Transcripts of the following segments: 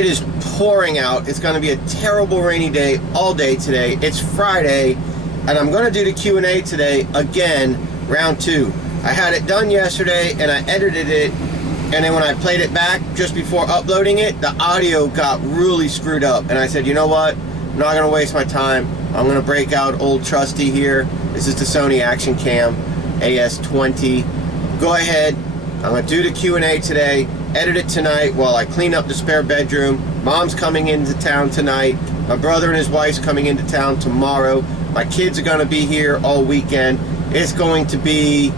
It is pouring out. It's going to be a terrible rainy day all day today. It's Friday, and I'm going to do the Q&A today again, round 2. I had it done yesterday, and I edited it, and then when I played it back just before uploading it, the audio got really screwed up. And I said, you know what? I'm not going to waste my time. I'm going to break out old trusty here. This is the Sony Action Cam AS20. Go ahead. I'm going to do the Q&A today, edit it tonight while I clean up the spare bedroom. Mom's coming into town tonight. My brother and his wife's coming into town tomorrow. My kids are going to be here all weekend. It's going to be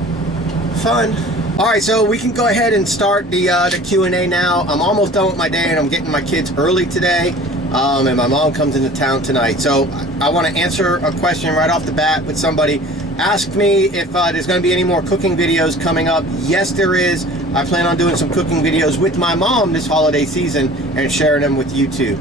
fun. Alright, so we can go ahead and start the Q&A now. I'm almost done with my day, and I'm getting my kids early today. And my mom comes into town tonight. So I want to answer a question right off the bat with somebody. Asked me if there's going to be any more cooking videos coming up. Yes, there is. I plan on doing some cooking videos with my mom this holiday season and sharing them with YouTube.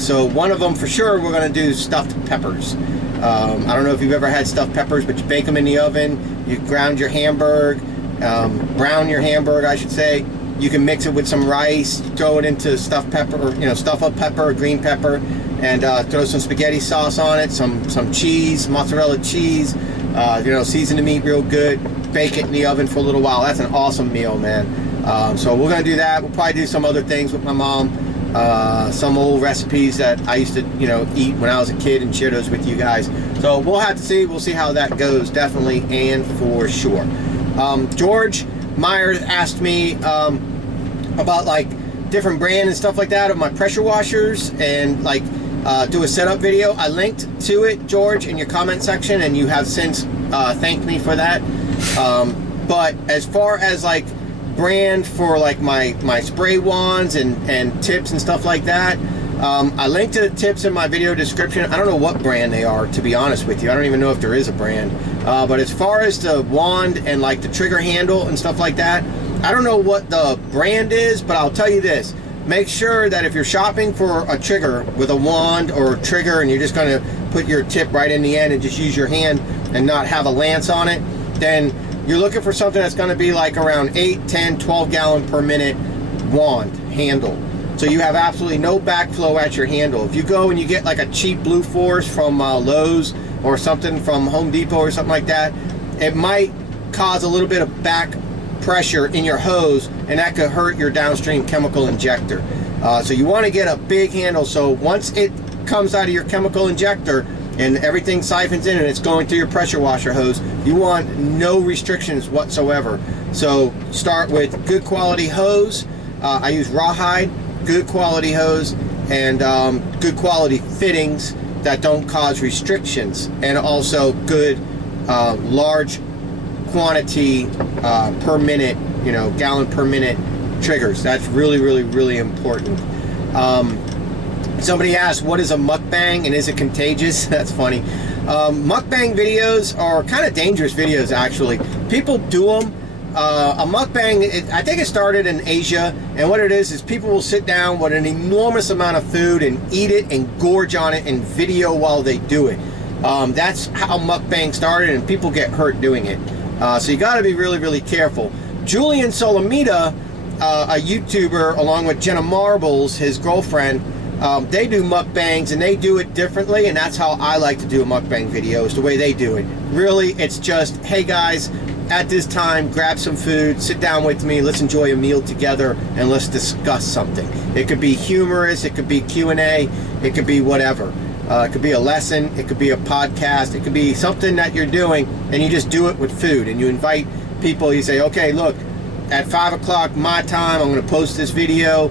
So one of them for sure, we're going to do stuffed peppers. I don't know if you've ever had stuffed peppers, but you bake them in the oven. You ground your Hamburg, brown your Hamburg, I should say. You can mix it with some rice, you throw it into stuffed pepper, or stuff up pepper, green pepper, and throw some spaghetti sauce on it, some cheese, mozzarella cheese. Season the meat real good, bake it in the oven for a little while. That's an awesome meal, man. So we're gonna do that. We'll probably do some other things with my mom, some old recipes that I used to, eat when I was a kid and share those with you guys. So we'll have to see. We'll see how that goes, definitely and for sure. George Myers asked me about like different brand and stuff like that of my pressure washers, and like do a setup video. I linked to it, George, in your comment section, and you have since thanked me for that. But as far as like brand for like my spray wands and tips and stuff like that, I linked to the tips in my video description. I don't know what brand they are, to be honest with you. I don't even know if there is a brand. But as far as the wand and like the trigger handle and stuff like that, I don't know what the brand is, but I'll tell you this. Make sure that if you're shopping for a trigger with a wand or a trigger, and you're just going to put your tip right in the end and just use your hand and not have a lance on it, then you're looking for something that's going to be like around 8, 10, 12 gallon per minute wand handle. So you have absolutely no backflow at your handle. If you go and you get like a cheap Blue Force from Lowe's or something from Home Depot or something like that, it might cause a little bit of back pressure in your hose, and that could hurt your downstream chemical injector. So you want to get a big handle, so once it comes out of your chemical injector and everything siphons in and it's going through your pressure washer hose, you want no restrictions whatsoever. So start with good quality hose. I use rawhide, good quality hose, and good quality fittings that don't cause restrictions, and also good large quantity per minute, gallon per minute triggers. That's really, really, really important. Somebody asked, what is a mukbang and is it contagious? That's funny. Mukbang videos are kind of dangerous videos, actually. People do them. A mukbang, I think it started in Asia, and what it is people will sit down with an enormous amount of food and eat it and gorge on it and video while they do it. That's how mukbang started, and people get hurt doing it. So you got to be really, really careful. Julian Solomita, a YouTuber, along with Jenna Marbles, his girlfriend, they do mukbangs, and they do it differently, and that's how I like to do a mukbang video, is the way they do it. Really, it's just, hey guys, at this time, grab some food, sit down with me, let's enjoy a meal together, and let's discuss something. It could be humorous, it could be Q&A, it could be whatever. It could be a lesson, it could be a podcast, it could be something that you're doing, and you just do it with food, and you invite people. You say, okay, look, at 5 o'clock my time, I'm going to post this video,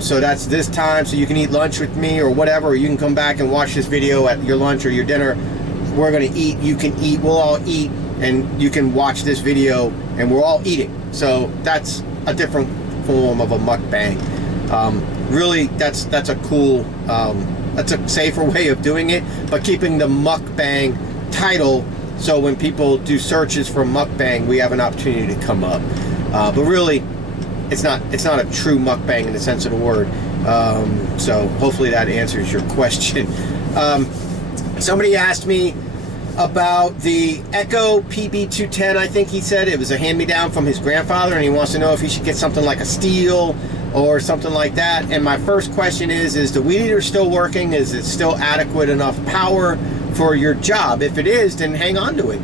so that's this time, so you can eat lunch with me or whatever, or you can come back and watch this video at your lunch or your dinner. We're going to eat, you can eat, we'll all eat, and you can watch this video, and we're all eating. So that's a different form of a mukbang. Really, that's a cool, that's a safer way of doing it, but keeping the mukbang title, so when people do searches for mukbang, we have an opportunity to come up. But really, it's not a true mukbang in the sense of the word. So hopefully that answers your question. Somebody asked me about the Echo PB210, I think he said. It was a hand-me-down from his grandfather, and he wants to know if he should get something like a steel or something like that. And my first question is the weed eater still working? Is it still adequate enough power for your job? If it is, then hang on to it.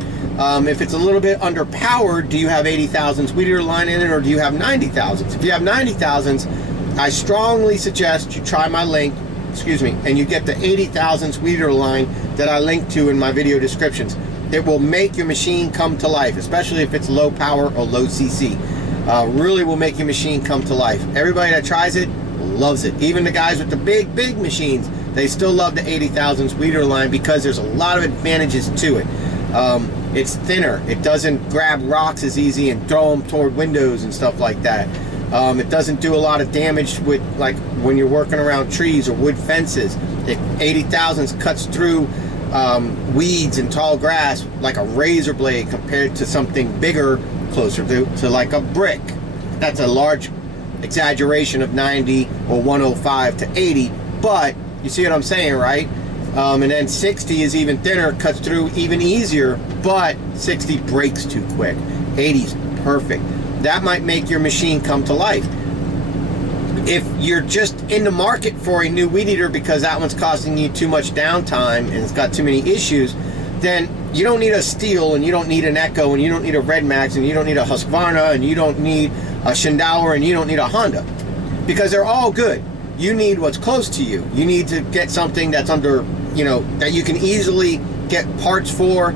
If it's a little bit underpowered, do you have 80,000s weed eater line in it, or do you have 90,000s? If you have 90,000s, I strongly suggest you try my link, excuse me, and you get the 80,000s weed eater line that I link to in my video descriptions. It will make your machine come to life, especially if it's low power or low CC. Really will make your machine come to life. Everybody that tries it loves it. Even the guys with the big machines, they still love the 80,000s weed eater line because there's a lot of advantages to it. It's thinner. It doesn't grab rocks as easy and throw them toward windows and stuff like that. It doesn't do a lot of damage with, like, when you're working around trees or wood fences. 80,000s cuts through weeds and tall grass like a razor blade compared to something bigger, closer to like a brick. That's a large exaggeration of 90 or 105 to 80, but you see what I'm saying, right? And then 60 is even thinner, cuts through even easier, but 60 breaks too quick. 80's perfect. That might make your machine come to life. If you're just in the market for a new weed eater because that one's costing you too much downtime and it's got too many issues, then you don't need a Steel, and you don't need an Echo, and you don't need a Red Max, and you don't need a Husqvarna, and you don't need a Shindauer, and you don't need a Honda, because they're all good. You need what's close to you. You need to get something that's under, you know, that you can easily get parts for,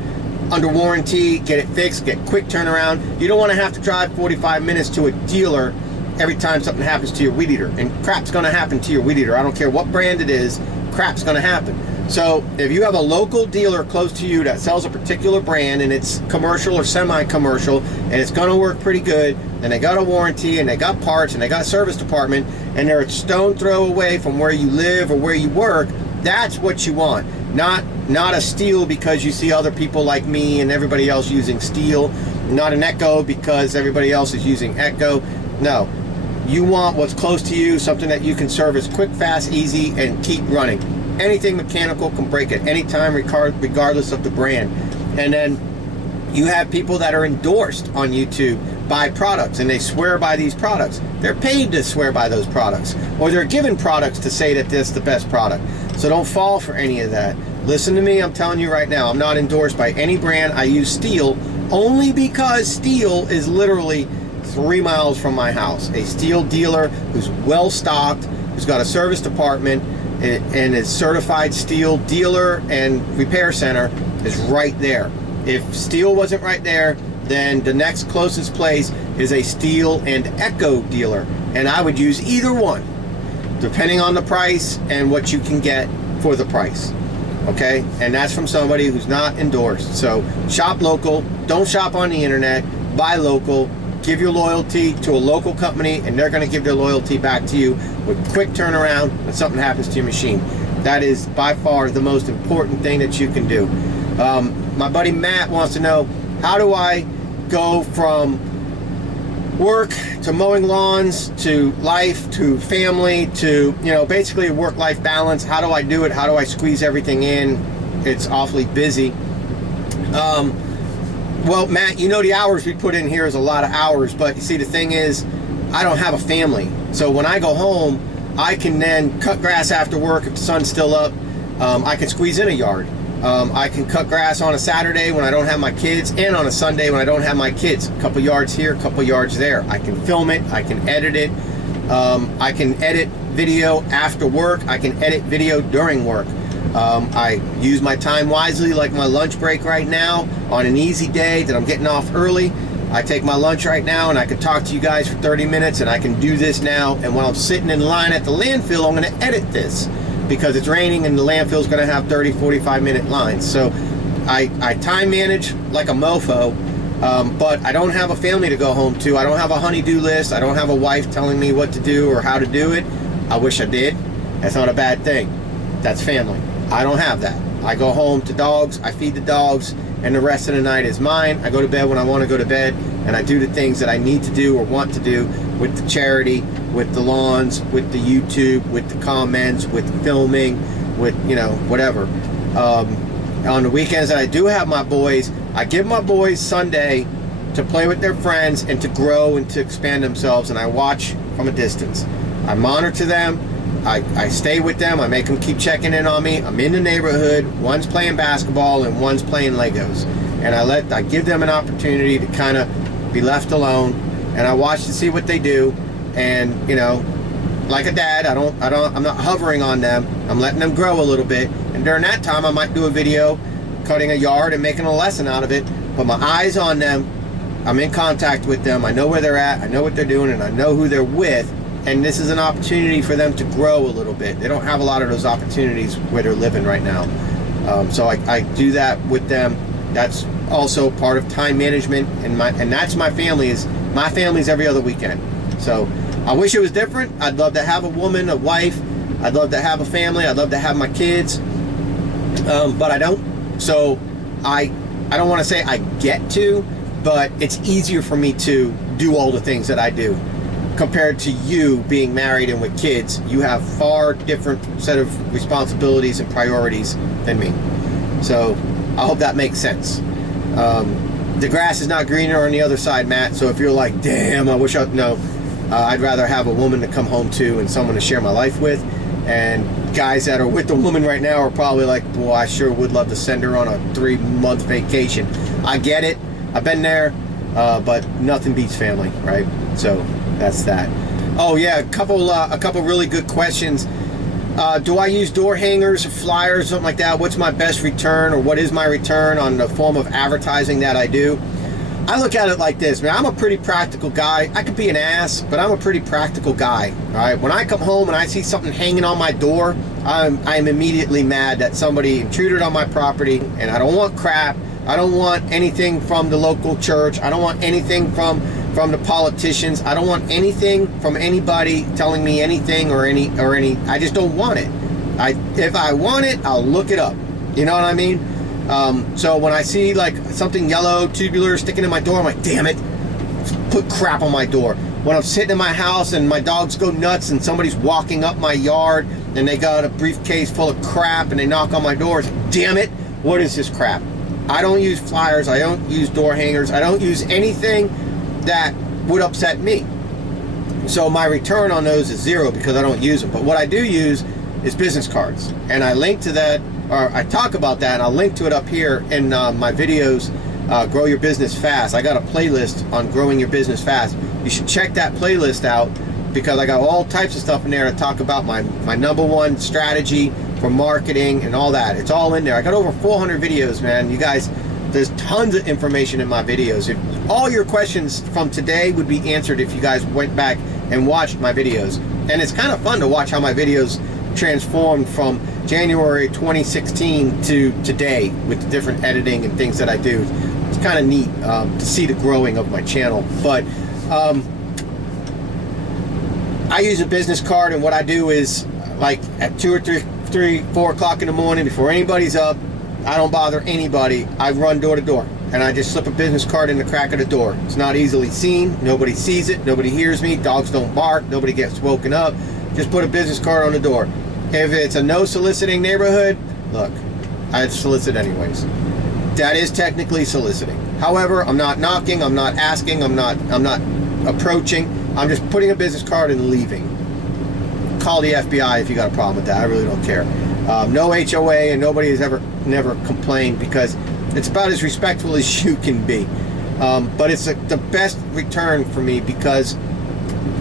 under warranty, get it fixed, get quick turnaround. You don't want to have to drive 45 minutes to a dealer every time something happens to your weed eater, and crap's going to happen to your weed eater. I don't care what brand it is, crap's going to happen. So if you have a local dealer close to you that sells a particular brand, and it's commercial or semi-commercial, and it's going to work pretty good, and they got a warranty, and they got parts, and they got a service department, and they're a stone throw away from where you live or where you work, that's what you want. Not a Steel because you see other people like me and everybody else using Steel. Not an Echo because everybody else is using Echo. No. You want what's close to you, something that you can service quick, fast, easy, and keep running. Anything mechanical can break at any time, regardless of the brand. And then you have people that are endorsed on YouTube by products, and they swear by these products. They're paid to swear by those products, or they're given products to say that this is the best product. So don't fall for any of that. Listen to me, I'm telling you right now, I'm not endorsed by any brand. I use Steel only because Steel is literally 3 miles from my house. A Steel dealer who's well stocked, who's got a service department, and is certified Steel dealer and repair center is right there. If Steel wasn't right there, then the next closest place is a Steel and Echo dealer, and I would use either one depending on the price and what you can get for the price. Okay, and that's from somebody who's not endorsed. So shop local, don't shop on the internet, buy local, give your loyalty to a local company, and they're going to give their loyalty back to you with quick turnaround when something happens to your machine. That is by far the most important thing that you can do. My buddy Matt wants to know, how do I go from work to mowing lawns to life to family to, you know, basically a work-life balance? How do I do it? How do I squeeze everything in? It's awfully busy. Well, Matt, you know the hours we put in here is a lot of hours, but you see, the thing is, I don't have a family. So when I go home, I can then cut grass after work if the sun's still up. I can squeeze in a yard. I can cut grass on a Saturday when I don't have my kids, and on a Sunday when I don't have my kids. A couple yards here, a couple yards there. I can film it, I can edit it. I can edit video after work. I can edit video during work. I use my time wisely, like my lunch break right now. On an easy day that I'm getting off early, I take my lunch right now, and I can talk to you guys for 30 minutes, and I can do this now. And when I'm sitting in line at the landfill, I'm going to edit this because it's raining and the landfill is going to have 30, 45-minute lines. So I time manage like a mofo, but I don't have a family to go home to. I don't have a honey-do list. I don't have a wife telling me what to do or how to do it. I wish I did. That's not a bad thing. That's family. I don't have that. I go home to dogs, I feed the dogs, and the rest of the night is mine. I go to bed when I want to go to bed, and I do the things that I need to do or want to do with the charity, with the lawns, with the YouTube, with the comments, with filming, with, you know, whatever. On the weekends that I do have my boys, I give my boys Sunday to play with their friends and to grow and to expand themselves, and I watch from a distance. I monitor them. I stay with them. I make them keep checking in on me. I'm in the neighborhood. One's playing basketball and one's playing Legos. And I give them an opportunity to kind of be left alone. And I watch to see what they do. And, you know, like a dad, I'm not hovering on them. I'm letting them grow a little bit. And during that time, I might do a video cutting a yard and making a lesson out of it. But my eyes on them. I'm in contact with them. I know where they're at. I know what they're doing, and I know who they're with. And this is an opportunity for them to grow a little bit. They don't have a lot of those opportunities where they're living right now. So I do that with them. That's also part of time management, and that's my family. My family's every other weekend. So I wish it was different. I'd love to have a woman, a wife. I'd love to have a family. I'd love to have my kids, but I don't. So I don't want to say I get to, but it's easier for me to do all the things that I do. Compared to you being married and with kids, you have far different set of responsibilities and priorities than me. So I hope that makes sense. The grass is not greener on the other side, Matt. So if you're like, damn, I wish I'd rather have a woman to come home to and someone to share my life with. And guys that are with the woman right now are probably like, boy, I sure would love to send her on a 3-month vacation. I get it. I've been there, but nothing beats family, right? So that's that. Oh yeah, a couple really good questions. Do I use door hangers or flyers, something like that? What's my best return, or what is my return on the form of advertising that I do? I look at it like this, man. I'm a pretty practical guy. I could be an ass, but I'm a pretty practical guy. All right. When I come home and I see something hanging on my door, I'm immediately mad that somebody intruded on my property, and I don't want crap. I don't want anything from the local church. I don't want anything from the politicians. I don't want anything from anybody telling me anything or any. I just don't want it. If I want it, I'll look it up. You know what I mean? So when I see like something yellow, tubular sticking in my door, I'm like, damn it, put crap on my door. When I'm sitting in my house and my dogs go nuts and somebody's walking up my yard and they got a briefcase full of crap and they knock on my door, it's like, damn it, what is this crap? I don't use flyers. I don't use door hangers. I don't use anything that would upset me. So my return on those is 0 because I don't use them. But what I do use is business cards. And I link to that, or I talk about that, and I'll link to it up here in my videos, Grow Your Business Fast. I got a playlist on growing your business fast. You should check that playlist out because I got all types of stuff in there to talk about my #1 strategy for marketing and all that. It's all in there. I got over 400 videos, man. You guys, there's tons of information in my videos. All your questions from today would be answered if you guys went back and watched my videos. And it's kind of fun to watch how my videos transformed from January 2016 to today with the different editing and things that I do. It's kind of neat to see the growing of my channel. But I use a business card, and what I do is like at 2 or 3, 4 o'clock in the morning before anybody's up, I don't bother anybody. I run door to door and I just slip a business card in the crack of the door. It's not easily seen. Nobody sees it. Nobody hears me. Dogs don't bark. Nobody gets woken up. Just put a business card on the door. If it's a no soliciting neighborhood, look, I'd solicit anyways. That is technically soliciting. However, I'm not knocking. I'm not asking. I'm not approaching. I'm just putting a business card and leaving. Call the FBI if you got a problem with that. I really don't care. No HOA, and nobody has never complained because it's about as respectful as you can be. But it's the best return for me because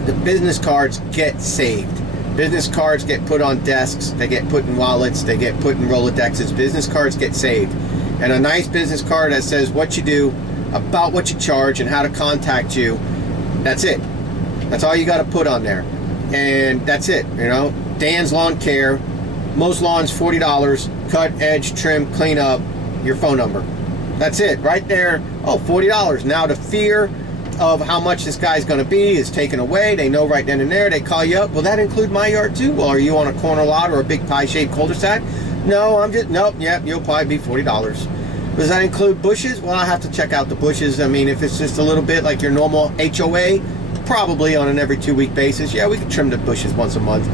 the business cards get saved. Business cards get put on desks. They get put in wallets. They get put in Rolodexes. Business cards get saved. And a nice business card that says what you do, about what you charge, and how to contact you. That's it. That's all you got to put on there. And that's it, you know. Dan's Lawn Care. Most lawns $40. Cut, edge, trim, clean up. Your phone number. That's it, right there. Oh, $40. Now the fear of how much this guy's going to be is taken away. They know right then and there. They call you up. Will that include my yard too? Well, are you on a corner lot or a big pie-shaped cul-de-sac? No, I'm just, nope, yep, you'll probably be $40. Does that include bushes? Well, I have to check out the bushes. I mean, if it's just a little bit like your normal HOA, probably on an every 2-week basis. Yeah, we can trim the bushes once a month.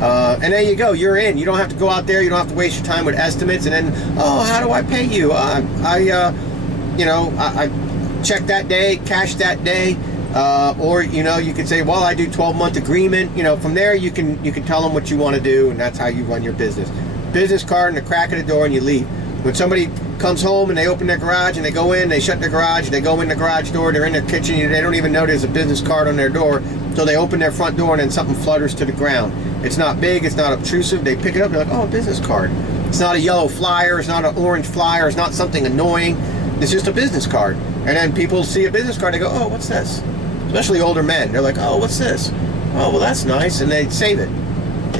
And there you go, you're in. You don't have to go out there. You don't have to waste your time with estimates and then, oh, how do I pay you? I check that day, cash that day, Or, you know, you could say, well, I do 12-month agreement. You know, from there you can tell them what you want to do, and that's how you run your business. Business card and a crack at the door and you leave. When somebody comes home and they open their garage and they go in, they shut their garage, they go in the garage door, they're in their kitchen, they don't even know there's a business card on their door, so they open their front door and then something flutters to the ground. It's not big, it's not obtrusive, they pick it up, they're like, oh, a business card. It's not a yellow flyer, it's not an orange flyer, it's not something annoying, it's just a business card. And then people see a business card, they go, oh, what's this? Especially older men, they're like, oh, what's this? Oh, well, that's nice, and they save it.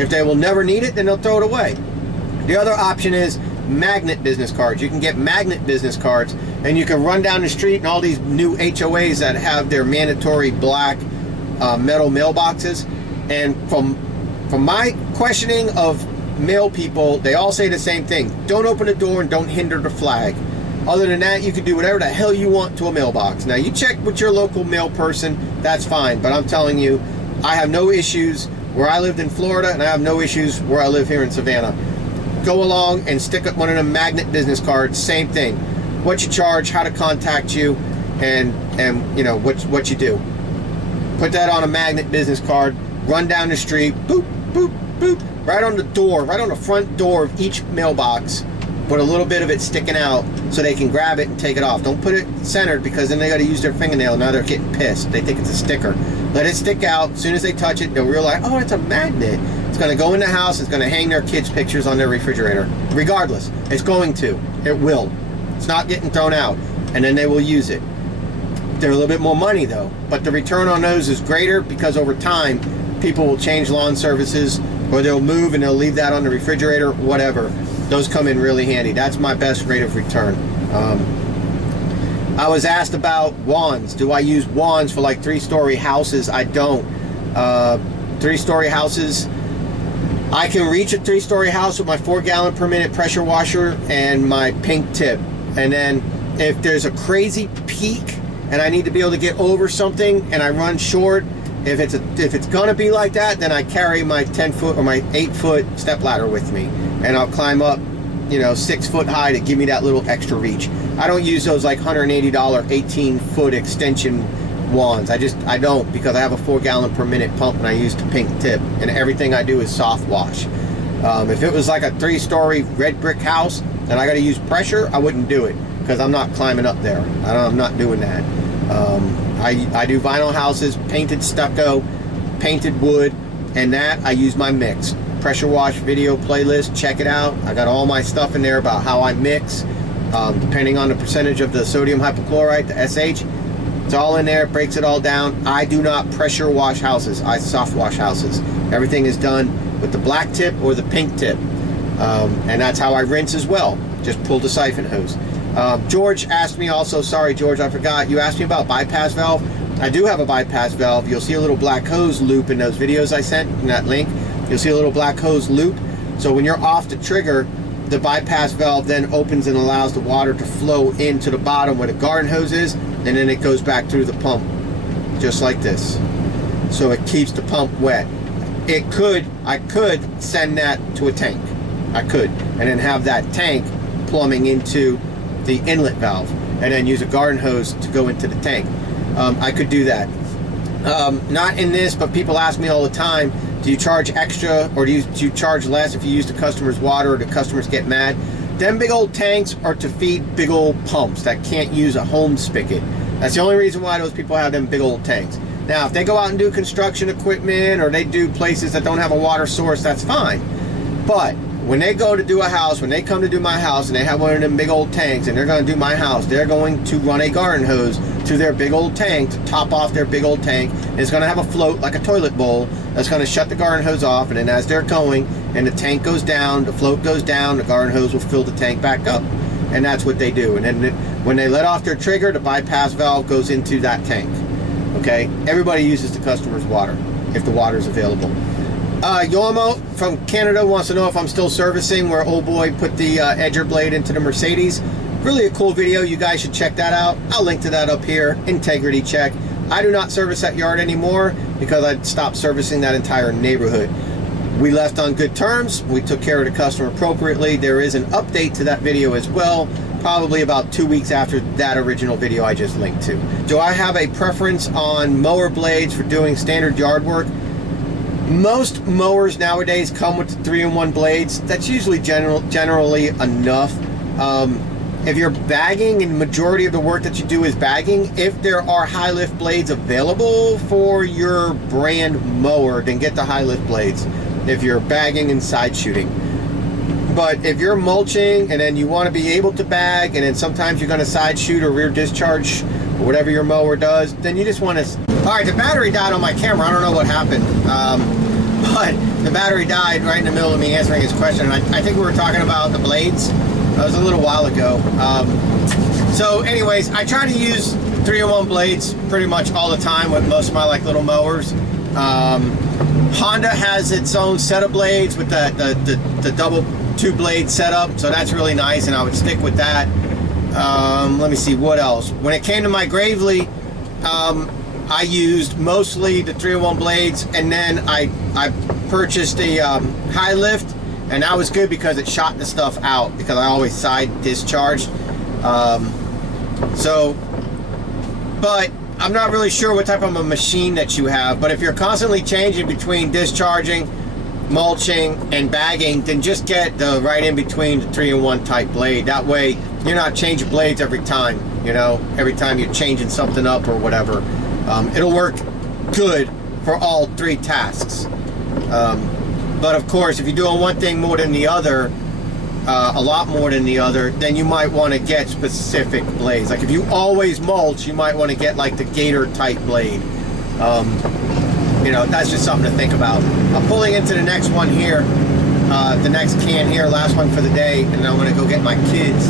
If they will never need it, then they'll throw it away. The other option is magnet business cards. You can get magnet business cards, and you can run down the street and all these new HOAs that have their mandatory black metal mailboxes. And from my questioning of mail people, they all say the same thing. Don't open the door and don't hinder the flag. Other than that, you can do whatever the hell you want to a mailbox. Now, you check with your local mail person, that's fine. But I'm telling you, I have no issues where I lived in Florida, and I have no issues where I live here in Savannah. Go along and stick up one of the magnet business cards, same thing. What you charge, how to contact you, and you know what you do. Put that on a magnet business card, run down the street, boop, boop, boop, right on the door, right on the front door of each mailbox. Put a little bit of it sticking out so they can grab it and take it off. Don't put it centered, because then they got to use their fingernail. Now they're getting pissed. They think it's a sticker. Let it stick out. As soon as they touch it, they'll realize, oh, it's a magnet. It's going to go in the house. It's going to hang their kids' pictures on their refrigerator. Regardless, it's going to. It will. It's not getting thrown out. And then they will use it. They're a little bit more money, though. But the return on those is greater, because over time, people will change lawn services, or they'll move and they'll leave that on the refrigerator, whatever. Those come in really handy. That's my best rate of return. I was asked about wands. Do I use wands for like 3-story houses? I don't. 3-story houses, I can reach a 3-story house with my 4-gallon per minute pressure washer and my pink tip. And then if there's a crazy peak and I need to be able to get over something and I run short, if it's gonna be like that, then I carry my 10-foot or my 8-foot step ladder with me, and I'll climb up, you know, 6 foot high to give me that little extra reach. I don't use those like $180 18-foot extension wands. I don't, because I have a 4-gallon per minute pump and I use the pink tip, and everything I do is soft wash. If it was like a 3-story red brick house and I got to use pressure, I wouldn't do it, because I'm not climbing up there. I'm not doing that. I do vinyl houses, painted stucco, painted wood, and that I use my mix. Pressure wash video playlist, check it out. I got all my stuff in there about how I mix, depending on the percentage of the sodium hypochlorite, the SH. It's all in there, breaks it all down. I do not pressure wash houses, I soft wash houses. Everything is done with the black tip or the pink tip. And that's how I rinse as well. Just pull the siphon hose. George asked me also, sorry George, I forgot, you asked me about bypass valve. I do have a bypass valve. You'll see a little black hose loop in those videos I sent in that link. You'll see a little black hose loop. So when you're off the trigger, the bypass valve then opens and allows the water to flow into the bottom where the garden hose is, and then it goes back through the pump, just like this. So it keeps the pump wet. I could send that to a tank. I could, and then have that tank plumbing into the inlet valve, and then use a garden hose to go into the tank. I could do that. Not in this, but people ask me all the time, do you charge extra, or do you charge less if you use the customer's water, or the customers get mad? Them big old tanks are to feed big old pumps that can't use a home spigot. That's the only reason why those people have them big old tanks. Now, if they go out and do construction equipment, or they do places that don't have a water source, that's fine. But when they go to do a house, when they come to do my house, and they have one of them big old tanks, and they're going to do my house, they're going to run a garden hose to their big old tank to top off their big old tank. And it's going to have a float like a toilet bowl that's going to shut the garden hose off, and then as they're going and the tank goes down, the float goes down, the garden hose will fill the tank back up. And that's what they do. And then when they let off their trigger, the bypass valve goes into that tank. Okay? Everybody uses the customer's water if the water is available. Yormo from Canada wants to know if I'm still servicing where old boy put the edger blade into the Mercedes. Really a cool video. You guys should check that out. I'll link to that up here. Integrity check. I do not service that yard anymore because I stopped servicing that entire neighborhood. We left on good terms. We took care of the customer appropriately. There is an update to that video as well. probably about 2 weeks after that original video I just linked to. Do I have a preference on mower blades for doing standard yard work? Most mowers nowadays come with the 3-in-1 blades. That's usually generally enough. If you're bagging and majority of the work that you do is bagging, if there are high lift blades available for your brand mower, then get the high lift blades if you're bagging and side shooting. But if you're mulching and then you want to be able to bag, and then sometimes you're going to side shoot or rear discharge or whatever your mower does, then you just want to... All right, the battery died on my camera. I don't know what happened, but the battery died right in the middle of me answering his question. And I think we were talking about the blades. That was a little while ago. So anyways, I try to use 3-in-1 blades pretty much all the time with most of my like little mowers. Honda has its own set of blades with the double 2-blade setup, so that's really nice, and I would stick with that. Let me see what else. When it came to my Gravely, I used mostly the 3-in-1 blades, and then I purchased a high lift, and that was good because it shot the stuff out, because I always side discharged. But I'm not really sure what type of a machine that you have, but if you're constantly changing between discharging, mulching, and bagging, then just get the right in between the 3-in-1 type blade. That way you're not changing blades every time, you know, every time you're changing something up or whatever. It'll work good for all 3 tasks. But of course, if you're doing one thing more than the other, a lot more than the other, then you might want to get specific blades. Like if you always mulch, you might want to get like the Gator type blade. You know, that's just something to think about. I'm pulling into the next one here, the next can here, last one for the day, and I'm going to go get my kids.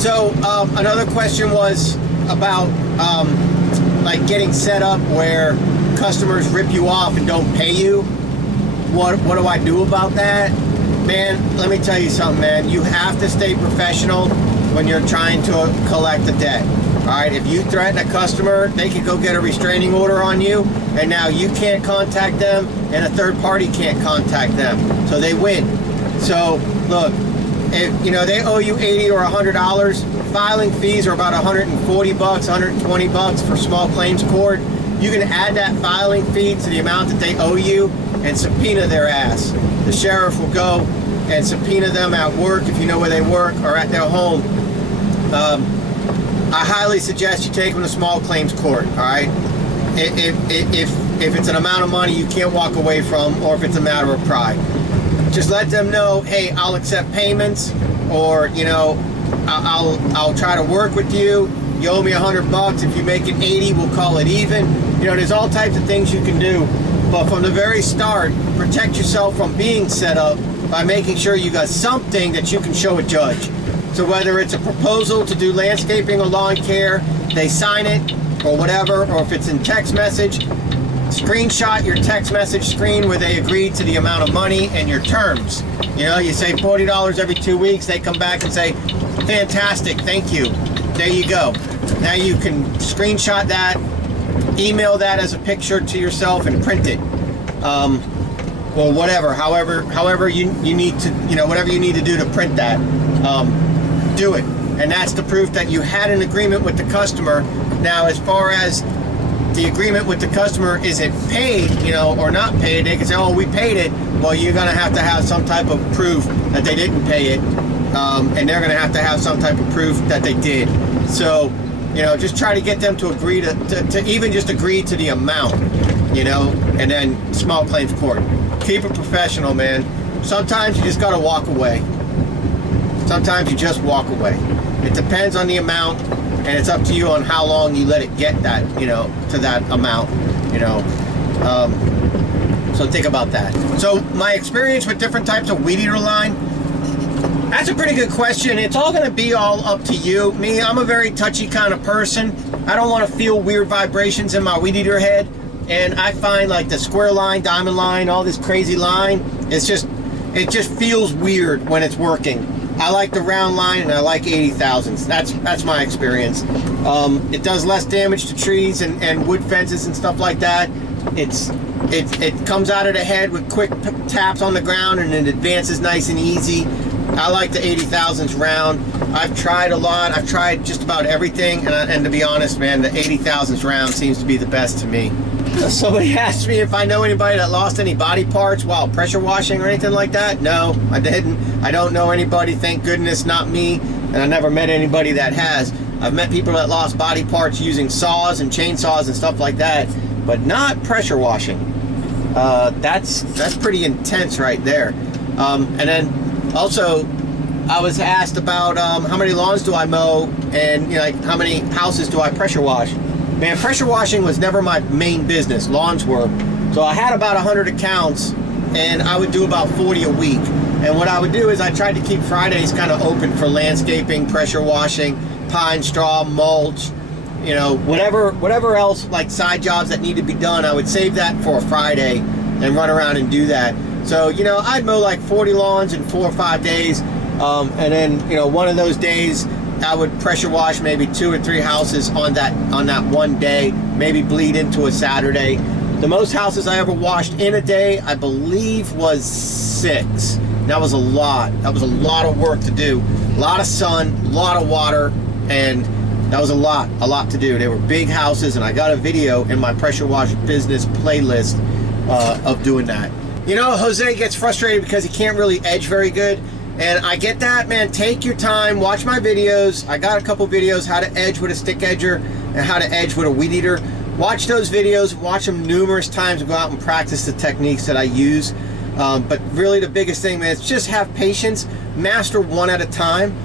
So another question was about like getting set up where customers rip you off and don't pay you. What do I do about that? Man, let me tell you something, man. You have to stay professional when you're trying to collect a debt. All right, if you threaten a customer, they could go get a restraining order on you, and now you can't contact them, and a third party can't contact them. So they win. So look, if you know they owe you $80 or $100, filing fees are about $140, $120 for small claims court. You can add that filing fee to the amount that they owe you and subpoena their ass. The sheriff will go and subpoena them at work, if you know where they work, or at their home. I highly suggest you take them to small claims court, all right? If it's an amount of money you can't walk away from, or if it's a matter of pride. Just let them know, hey, I'll accept payments, or, you know, I'll try to work with you. You owe me $100. If you make it 80, we'll call it even. You know, there's all types of things you can do. But from the very start, protect yourself from being set up by making sure you got something that you can show a judge. So whether it's a proposal to do landscaping or lawn care, they sign it or whatever, or if it's in text message, screenshot your text message screen where they agree to the amount of money and your terms. You know, you say $40 every 2 weeks, they come back and say, fantastic, thank you. There you go. Now you can screenshot that, email that as a picture to yourself and print it. Or whatever, however you need to, you know, whatever you need to do to print that, do it. And that's the proof that you had an agreement with the customer. Now, as far as the agreement with the customer, is it paid, you know, or not paid, they can say, oh, we paid it. Well, you're going to have some type of proof that they didn't pay it. And they're going to have some type of proof that they did. So, you know, just try to get them to agree to even just agree to the amount, you know, and then small claims court. Keep it professional, man. Sometimes you just got to walk away. Sometimes you just walk away. It depends on the amount, and it's up to you on how long you let it get that, you know, to that amount, you know. So think about that. So my experience with different types of weed eater line, that's a pretty good question. It's all going to be all up to you. Me, I'm a very touchy kind of person. I don't want to feel weird vibrations in my weed eater head. And I find like the square line, diamond line, all this crazy line, it just feels weird when it's working. I like the round line and I like 80 thousandths. That's my experience. It does less damage to trees and wood fences and stuff like that. It comes out of the head with quick taps on the ground and it advances nice and easy. I like the 80 thousandths round. I've tried a lot. I've tried just about everything, and to be honest, man, the 80 thousandths round seems to be the best to me. Somebody asked me if I know anybody that lost any body parts while pressure washing or anything like that. No, I didn't. I don't know anybody, thank goodness, not me, and I never met anybody that has. I've met people that lost body parts using saws and chainsaws and stuff like that, but not pressure washing. That's pretty intense right there. And then also, I was asked about how many lawns do I mow, and like how many houses do I pressure wash. Man, pressure washing was never my main business. Lawns were. So I had about 100 accounts, and I would do about 40 a week. And what I would do is I tried to keep Fridays kind of open for landscaping, pressure washing, pine straw, mulch, you know, whatever else, like side jobs that need to be done. I would save that for a Friday and run around and do that. So, you know, I'd mow like 40 lawns in 4 or 5 days. And then, you know, one of those days I would pressure wash maybe 2 or 3 houses on that one day, maybe bleed into a Saturday. The most houses I ever washed in a day, I believe, was 6. That was a lot. That was a lot of work to do. A lot of sun, a lot of water, and that was a lot to do. They were big houses, and I got a video in my pressure wash business playlist of doing that. You know, Jose gets frustrated because he can't really edge very good. And I get that, man. Take your time, watch my videos. I got a couple videos how to edge with a stick edger and how to edge with a weed eater. Watch those videos, watch them numerous times, and go out and practice the techniques that I use. But really the biggest thing, man, is just have patience, master one at a time,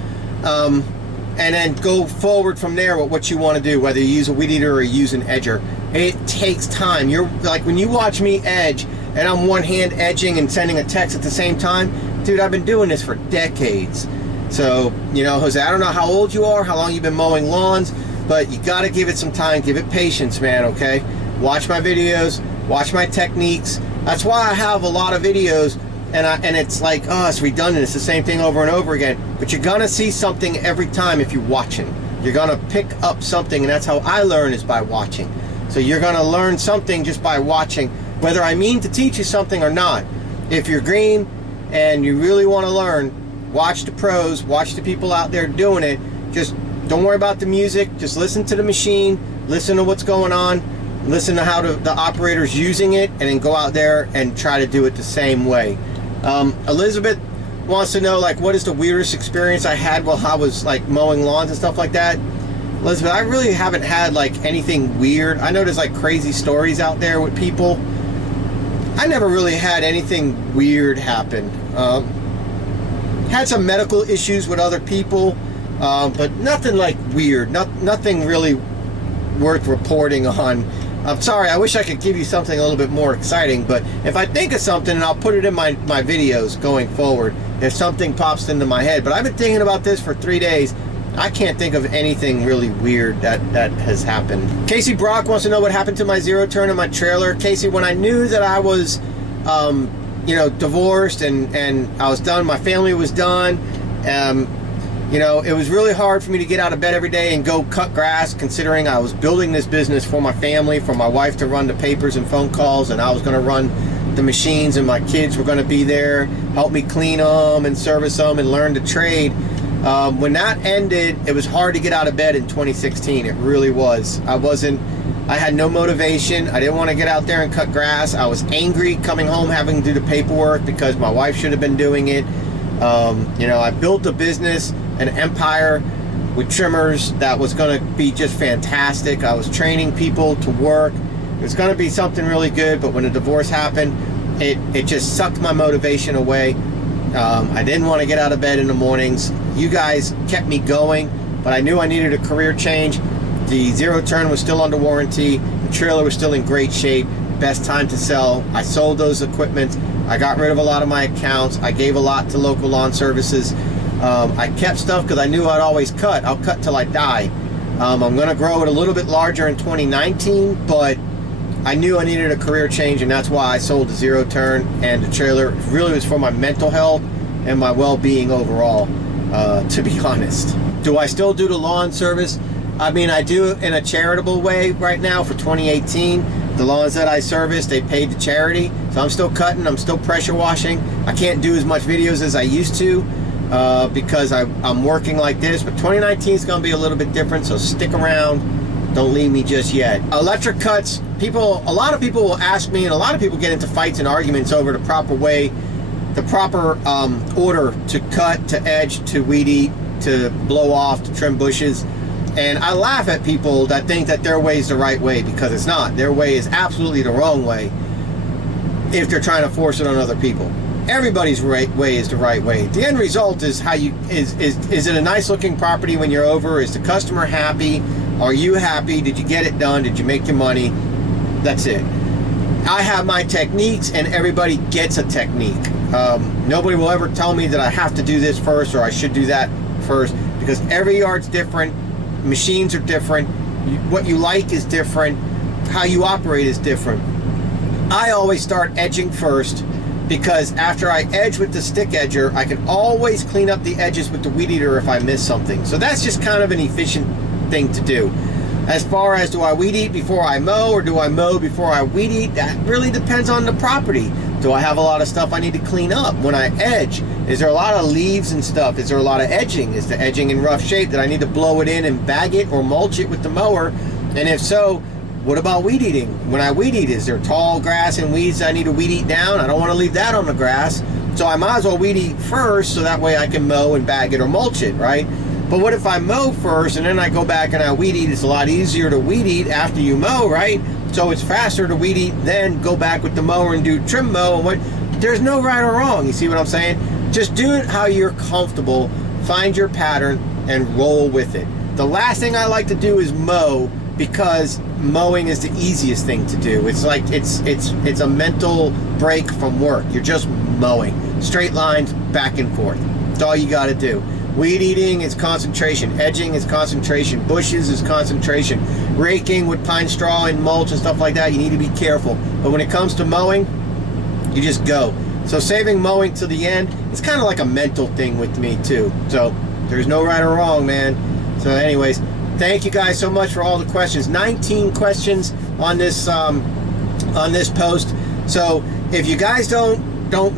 and then go forward from there with what you want to do, whether you use a weed eater or you use an edger. It takes time. You're like, when you watch me edge and I'm one hand edging and sending a text at the same time, dude, I've been doing this for decades. So, you know, Jose, I don't know how old you are, how long you've been mowing lawns, but you got to give it some time, give it patience, man, okay? Watch my videos, watch my techniques. That's why I have a lot of videos, and it's like, oh, it's redundant, it's the same thing over and over again. But you're gonna see something every time if you're watching. You're gonna pick up something, and that's how I learn, is by watching. So you're gonna learn something just by watching, whether I mean to teach you something or not. If you're green and you really want to learn, watch the pros, watch the people out there doing it. Just don't worry about the music, just listen to the machine, listen to what's going on, listen to how the operator's using it, and then go out there and try to do it the same way. Elizabeth wants to know, like, what is the weirdest experience I had while I was like mowing lawns and stuff like that. Elizabeth, I really haven't had like anything weird. I know there's like crazy stories out there with people. I never really had anything weird happen. Had some medical issues with other people, but nothing like weird. Nothing really worth reporting on. I'm sorry, I wish I could give you something a little bit more exciting, but if I think of something, and I'll put it in my videos going forward, if something pops into my head. But I've been thinking about this for 3 days. I can't think of anything really weird that has happened. Casey Brock wants to know what happened to my zero turn in my trailer. Casey, when I knew that I was, you know, divorced and I was done, my family was done, you know, it was really hard for me to get out of bed every day and go cut grass, considering I was building this business for my family, for my wife to run the papers and phone calls, and I was going to run the machines, and my kids were going to be there, help me clean them and service them and learn the trade. When that ended, it was hard to get out of bed in 2016. It really was. I had no motivation. I didn't want to get out there and cut grass. I was angry coming home having to do the paperwork because my wife should have been doing it. You know, I built a business, an empire with trimmers that was going to be just fantastic. I was training people to work. It was going to be something really good, but when the divorce happened, it just sucked my motivation away. I didn't want to get out of bed in the mornings. You guys kept me going, but I knew I needed a career change. The zero turn was still under warranty. The trailer was still in great shape. Best time to sell. I sold those equipment. I got rid of a lot of my accounts. I gave a lot to local lawn services. I kept stuff because I knew I'd always cut. I'll cut till I die. I'm going to grow it a little bit larger in 2019, but I knew I needed a career change, and that's why I sold the zero turn and the trailer. It really was for my mental health and my well-being overall, to be honest. Do I still do the lawn service? I mean, I do in a charitable way right now for 2018. The lawns that I service, they paid to charity. So I'm still cutting, I'm still pressure washing. I can't do as much videos as I used to. because I'm working like this, but 2019 is going to be a little bit different, so stick around. Don't leave me just yet. Electric cuts, a lot of people will ask me, and a lot of people get into fights and arguments over the proper way, the proper order to cut, to edge, to weed eat, to blow off, to trim bushes. And I laugh at people that think that their way is the right way, because it's not. Their way is absolutely the wrong way if they're trying to force it on other people. Everybody's way is the right way. The end result is how you is it a nice looking property when you're over? Is the customer happy? Are you happy? Did you get it done? Did you make your money? That's it. I have my techniques, and everybody gets a technique. Nobody will ever tell me that I have to do this first or I should do that first, because every yard's different, machines are different, what you like is different, how you operate is different. I always start edging first, because after I edge with the stick edger, I can always clean up the edges with the weed eater if I miss something. So that's just kind of an efficient thing to do. As far as, do I weed eat before I mow, or do I mow before I weed eat? That really depends on the property. Do I have a lot of stuff I need to clean up when I edge? Is there a lot of leaves and stuff? Is there a lot of edging? Is the edging in rough shape that I need to blow it in and bag it or mulch it with the mower? And if so, what about weed eating? When I weed eat, is there tall grass and weeds that I need to weed eat down? I don't want to leave that on the grass. So I might as well weed eat first, so that way I can mow and bag it or mulch it, right? But what if I mow first and then I go back and I weed eat? It's a lot easier to weed eat after you mow, right? So it's faster to weed eat, then go back with the mower and do trim mow. There's no right or wrong. You see what I'm saying? Just do it how you're comfortable. Find your pattern and roll with it. The last thing I like to do is mow, because mowing is the easiest thing to do. It's like it's a mental break from work. You're just mowing. Straight lines, back and forth. That's all you got to do. Weed eating is concentration. Edging is concentration. Bushes is concentration. Raking with pine straw and mulch and stuff like that, you need to be careful. But when it comes to mowing, you just go. So saving mowing to the end, it's kind of like a mental thing with me too. So there's no right or wrong, man. So anyways, thank you guys so much for all the questions. 19 questions on this post. So if you guys don't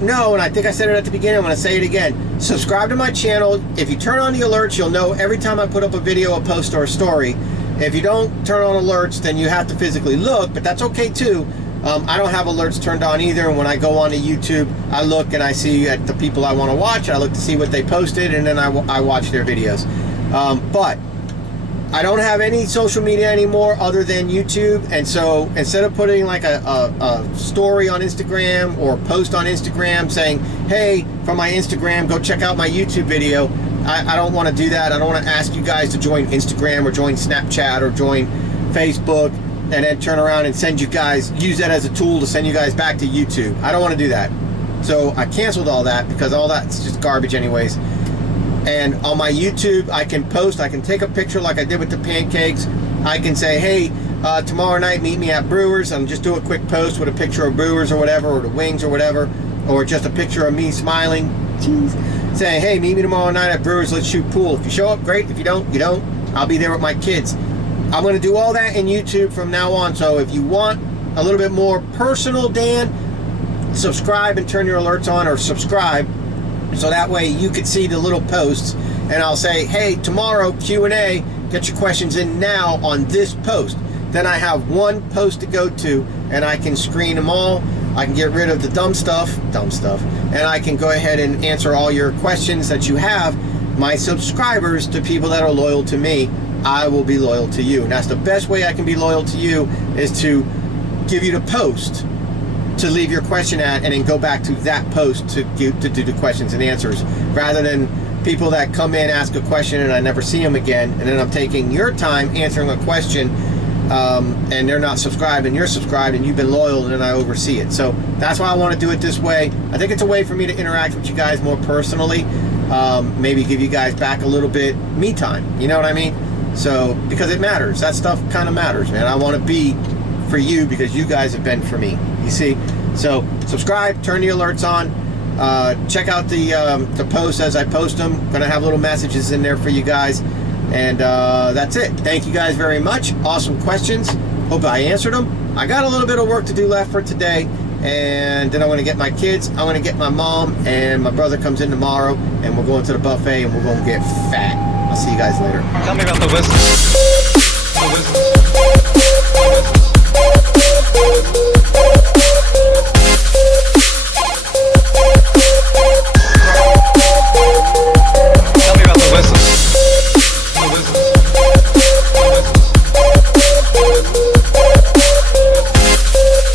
know, and I think I said it at the beginning, I'm going to say it again. Subscribe to my channel. If you turn on the alerts, you'll know every time I put up a video, a post, or a story. If you don't turn on alerts, then you have to physically look, but that's okay too. I don't have alerts turned on either, and when I go on to YouTube, I look and I see at the people I want to watch. I look to see what they posted, and then I watch their videos. But I don't have any social media anymore other than YouTube, and so instead of putting like a story on Instagram or post on Instagram saying, hey, from my Instagram, go check out my YouTube video, I don't want to do that. I don't want to ask you guys to join Instagram or join Snapchat or join Facebook and then turn around and send you guys, use that as a tool to send you guys back to YouTube. I don't want to do that. So I canceled all that, because all that's just garbage anyways. And on my YouTube, I can post, I can take a picture like I did with the pancakes. I can say, hey, tomorrow night, meet me at Brewers, and just do a quick post with a picture of Brewers or whatever, or the wings or whatever, or just a picture of me smiling. Jeez. Saying, hey, meet me tomorrow night at Brewers, let's shoot pool. If you show up, great. If you don't, you don't. I'll be there with my kids. I'm going to do all that in YouTube from now on. So if you want a little bit more personal, Dan, subscribe and turn your alerts on, or subscribe, so that way you could see the little posts, and I'll say, hey, tomorrow Q&A, get your questions in now on this post. Then I have one post to go to, and I can screen them all. I can get rid of the dumb stuff, and I can go ahead and answer all your questions that you have. My subscribers, to people that are loyal to me, I will be loyal to you. And that's the best way I can be loyal to you, is to give you the post to leave your question at, and then go back to that post to do the questions and answers, rather than people that come in, ask a question, and I never see them again, and then I'm taking your time answering a question, and they're not subscribed, and you're subscribed, and you've been loyal, and then I oversee it. So that's why I want to do it this way. I think it's a way for me to interact with you guys more personally, maybe give you guys back a little bit me time, you know what I mean? So, because it matters. That stuff kind of matters, man. I want to be for you because you guys have been for me, you see? So subscribe, turn the alerts on, check out the posts as I post them. Gonna have little messages in there for you guys, and that's it. Thank you guys very much. Awesome questions. Hope I answered them. I got a little bit of work to do left for today, and then I'm gonna get my kids, I'm gonna get my mom, and my brother comes in tomorrow, and we're going to the buffet, and we're gonna get fat. I'll see you guys later. Tell me about the Wizards.